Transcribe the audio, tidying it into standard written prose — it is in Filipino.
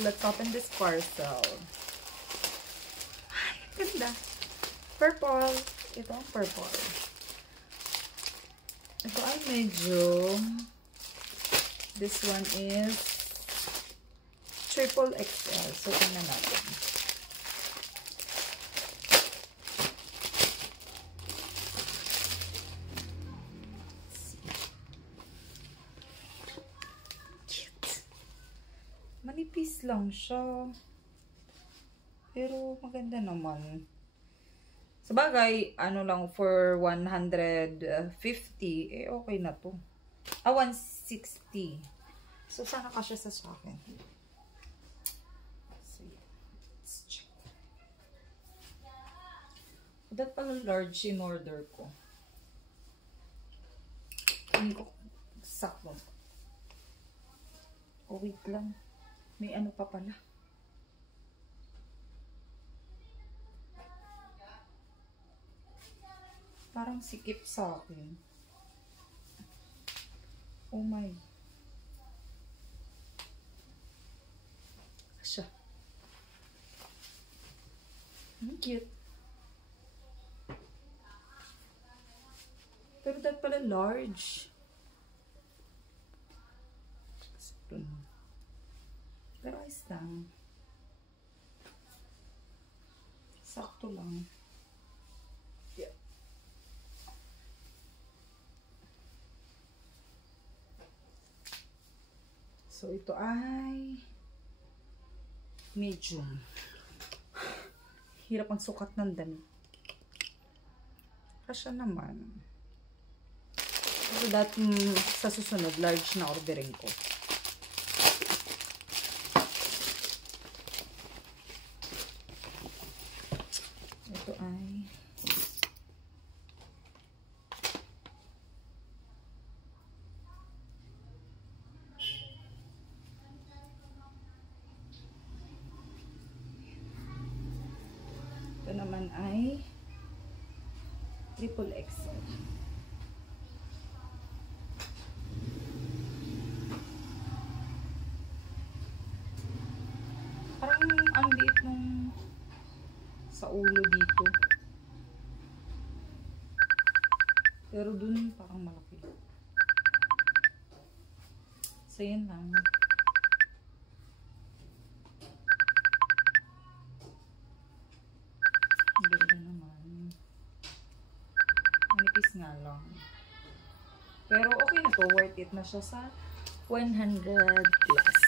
let's open this parcel. Ay, ganda. Purple. Ito ang purple. Ito ay medium. This one is triple XL. So, tingnan natin. Manipis lang siya. Pero maganda naman. Sabagay, ano lang for 150, eh okay na to. 160. So sana kasya sa akin. So, let's check. That pala large in order ko. Hindi ko sakto. Oh, wait lang. May ano pa pala. Parang sikip sa akin. Oh my. Asya. Cute. Pero that pala large. Pero ayos lang. Sakto lang. Yeah. So, ito ay medium. Hirap ang sukat ng damit. Kasya naman. So, that sa susunod, large na ordering ko. Ito ay ito naman ay triple XL. Parang ang liit nung sa ulo dito. Pero dun parang malaki. So yun lang. Ganda naman. Manipis nga lang. Pero okay na to. Worth it na siya sa 100 plus.